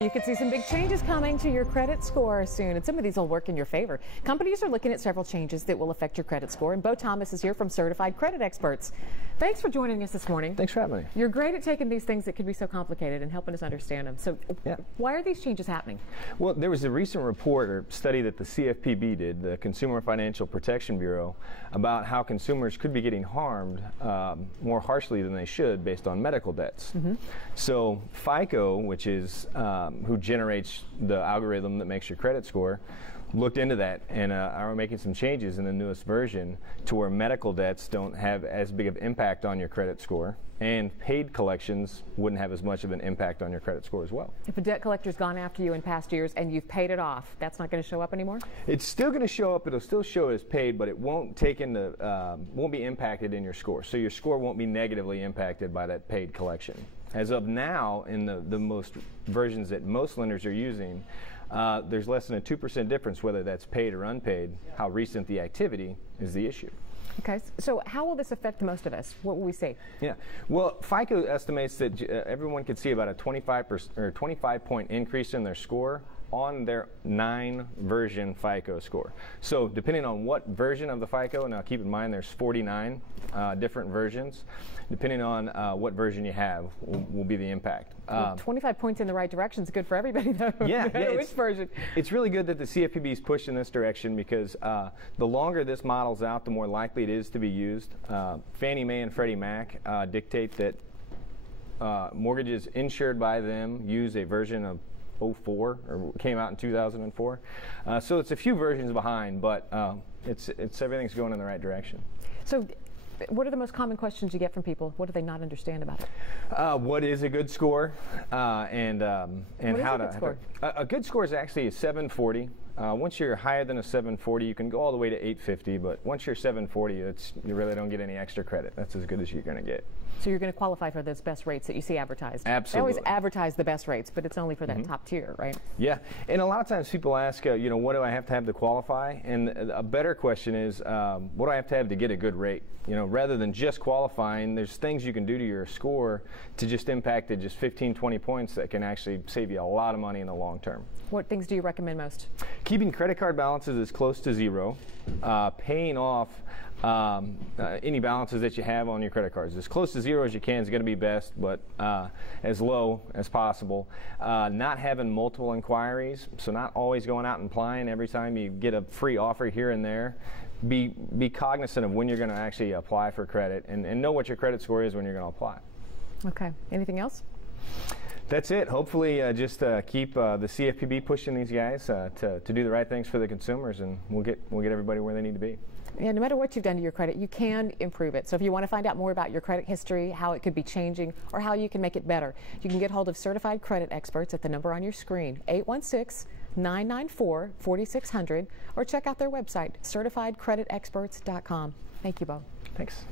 You could see some big changes coming to your credit score soon, and some of these will work in your favor. Companies are looking at several changes that will affect your credit score, and Bo Thomas is here from Certified Credit Experts. Thanks for joining us this morning. Thanks for having me. You're great at taking these things that can be so complicated and helping us understand them. So why are these changes happening? Well, there was a recent report or study that the CFPB did, the Consumer Financial Protection Bureau, about how consumers could be getting harmed more harshly than they should based on medical debts. So FICO, which is who generates the algorithm that makes your credit score, looked into that and are making some changes in the newest version to where medical debts don't have as big of impact on your credit score, and paid collections wouldn't have as much of an impact on your credit score as well. If a debt collector's gone after you in past years and you've paid it off, that's not going to show up anymore? It's still going to show up. It'll still show as paid, but it won't take into won't be impacted in your score. So your score won't be negatively impacted by that paid collection. As of now, in the most versions that most lenders are using, there's less than a 2% difference whether that's paid or unpaid. How recent the activity is the issue. Okay, so how will this affect most of us? What will we see? Yeah, well, FICO estimates that everyone could see about a 25-point increase in their score on their 9 version FICO score. So depending on what version of the FICO, now keep in mind there's 49 different versions, depending on what version you have will be the impact. Well, 25 points in the right direction is good for everybody though. Yeah, which version? It's really good that the CFPB is pushed in this direction because the longer this model's out, the more likely it is to be used. Fannie Mae and Freddie Mac dictate that mortgages insured by them use a version of 04 or came out in 2004. So it's a few versions behind, but it's everything's going in the right direction. So what are the most common questions you get from people? What do they not understand about it? What is a good score? And how to good score? A good score is actually a 740. Once you're higher than a 740, you can go all the way to 850, but once you're 740, you really don't get any extra credit. That's as good as you're going to get. So you're going to qualify for those best rates that you see advertised? Absolutely. They always advertise the best rates, but it's only for that top tier, right? Yeah, and a lot of times people ask, what do I have to have to qualify? And a better question is, what do I have to get a good rate? Rather than just qualifying, there's things you can do to your score to just impact it just 15, 20 points that can actually save you a lot of money in the long term. What things do you recommend most? Keeping credit card balances as close to zero, paying off any balances that you have on your credit cards. As close to zero as you can is going to be best, but as low as possible. Not having multiple inquiries, so not always going out and applying every time you get a free offer here and there. Be cognizant of when you're going to actually apply for credit and know what your credit score is when you're going to apply. Okay. Anything else? That's it. Hopefully just keep the CFPB pushing these guys to do the right things for the consumers, and we'll get everybody where they need to be. Yeah, no matter what you've done to your credit, you can improve it. So if you want to find out more about your credit history, how it could be changing, or how you can make it better, you can get hold of Certified Credit Experts at the number on your screen, 816-994-4600, or check out their website, certifiedcreditexperts.com. Thank you, Bo. Thanks.